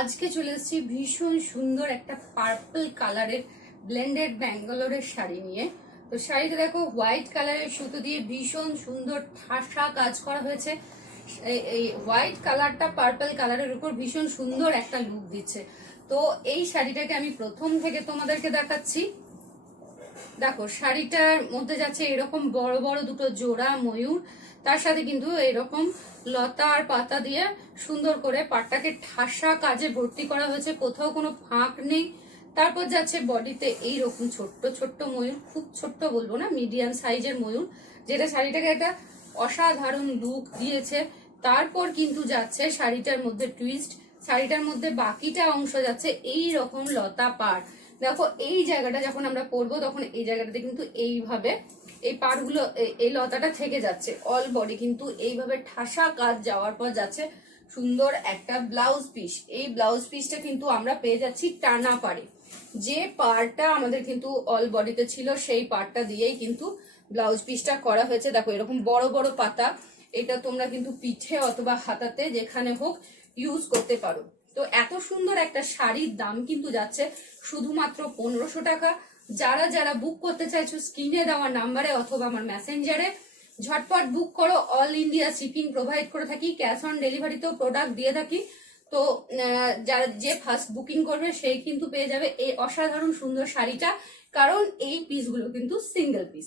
আজকে চলে এসেছি ভীষণ সুন্দর একটা পার্পল কালারের ব্লেন্ডেড ব্যাঙ্গালোরের শাড়ি নিয়ে। তো শাড়িটা দেখো হোয়াইট কালারের সুতো দিয়ে ভীষণ সুন্দর ঠাসা কাজ করা হয়েছে। এই হোয়াইট কালারটা পার্পল কালারের উপর ভীষণ সুন্দর একটা লুক দিচ্ছে। তো এই শাড়িটাকে আমি প্রথম থেকে তোমাদেরকে দেখাচ্ছি। দেখো শাড়িটার মধ্যে যাচ্ছে এরকম বড় বড় দুটো জোড়া ময়ূর, তার সাথে কিন্তু এরকম লতা আর পাতা দিয়ে সুন্দর করে পাটটাকে ঠাসা কাজে ভর্তি করা হয়েছে, কোথাও কোনো ফাঁক নেই। তারপর যাচ্ছে বডিতে এইরকম ছোট্ট ছোট্ট ময়ূর, খুব ছোট্ট বলবো না, মিডিয়াম সাইজের ময়ূর, যেটা শাড়িটাকে একটা অসাধারণ লুক দিয়েছে। তারপর কিন্তু যাচ্ছে শাড়িটার মধ্যে টুইস্ট, শাড়িটার মধ্যে বাকিটা অংশ যাচ্ছে এই রকম লতা পাড়। দেখো এই জায়গাটা যখন আমরা পরবো তখন এই জায়গাটাতে কিন্তু এইভাবে এই পাড়গুলো এই লতাটা থেকে যাচ্ছে। অল বডি কিন্তু এইভাবে ঠাসা কাজ যাওয়ার পর যাচ্ছে সুন্দর একটা ব্লাউজ পিস। এই ব্লাউজ পিসটা কিন্তু আমরা পেয়ে যাচ্ছি টানা পাড়ে। যে পাড়টা আমাদের কিন্তু অল বডিতে ছিল সেই পাড়টা দিয়েই কিন্তু ব্লাউজ পিসটা করা হয়েছে। দেখো এরকম বড় বড় পাতা, এটা তোমরা কিন্তু পিঠে অথবা হাতাতে যেখানে হোক ইউজ করতে পারো। তো এত সুন্দর একটা শাড়ির দাম কিন্তু যাচ্ছে শুধুমাত্র 1500 টাকা। যারা যারা বুক করতে চাইছো স্ক্রিনে দেওয়া নাম্বারে অথবা আমার মেসেঞ্জারে ঝটপট বুক করো। অল ইন্ডিয়া শিপিং প্রোভাইড করে থাকি, ক্যাশ অন ডেলিভারিতেও প্রোডাক্ট দিয়ে থাকি। তো যারা যে ফার্স্ট বুকিং করবে সেই কিন্তু পেয়ে যাবে এই অসাধারণ সুন্দর শাড়িটা, কারণ এই পিসগুলো কিন্তু সিঙ্গেল পিস।